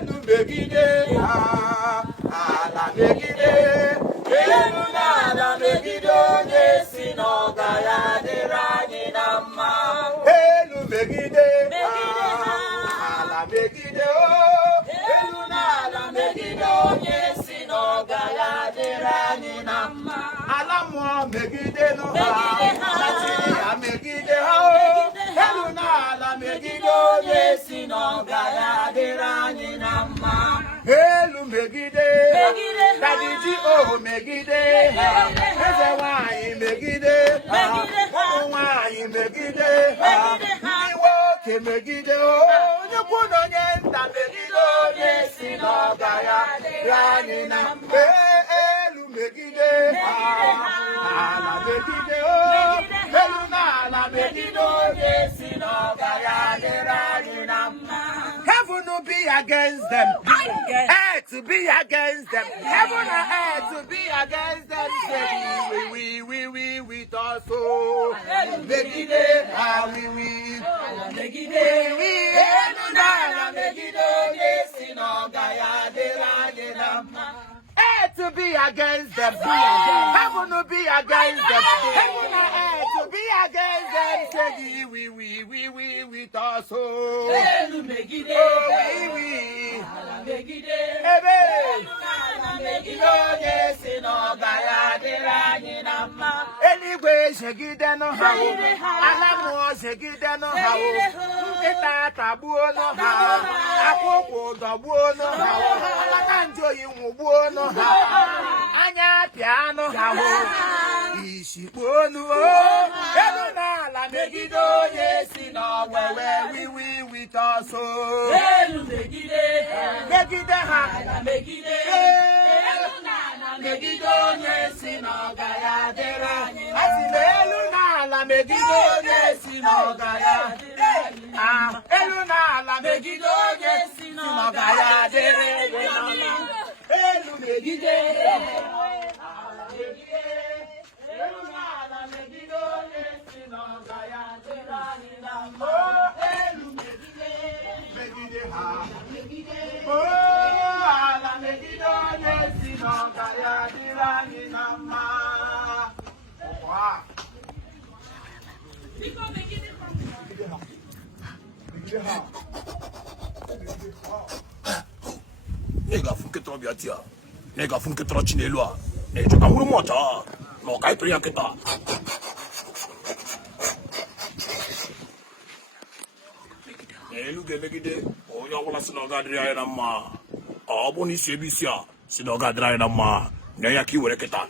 elu megide ala megide elu na ala megide onye si n'ọgara dịrị anyị na mma elu megide ala megide elu na ala megide onye si n'ọgara dịrị anyị na mma ala mmụọ megide n'ụha Nigeria megide ha elu na ala megide onye si n'ọgara dịrị anyị na mma elu megide dadiji ohu megide eze nwanyị megide ụmụ nwanyị megide ndị nwoke megide onye kwu na onye nta megide onye si n'ọgara dịrị anyị na mma elu megide ala megide elu na ala megide onye si n'ọgara dịrị anyị na mma heaven will be against them earth to be against them heaven and earth to be against them say we also megide megide elu na ala megide onye si n'ọgara dịrị anyị na mma earth to be against them heaven to be against them heaven and earth to be against them say we also elu megide megide ebe megide onye si n'ọgara dịrị anyị na mma eluigwe segide n'ha ala mmụọ segide n'ha nkịta tagbuo n'ha akwụkwọ dọgbuo n'ha alaka ndị oyi nwụgbuo n'ha anya pịa n'ha isi kpuo n'uo elu na ala megide onye si n'ọgwewe wit ọsọ elu megide ha megide onye si n'ọgara dịrị anyị asịla elu na ala megide onye si n'ọgara elu na ala megide onye si n'ọgara dịrị anyị elu megide elu na ala megide onye si n'ọgara dịrị anyị na mma elu megide ha ala megide onye si n'ọgara dịrị anyị na mma Nega funketro biatia. Nega funketro chinelua. Nejo kamuru mocha. No kai priya kita. Elu gemegide. Onya wala sinoga dria na ma. Abo ni sebisia. Sinoga dria na ma. Neya ki were kita.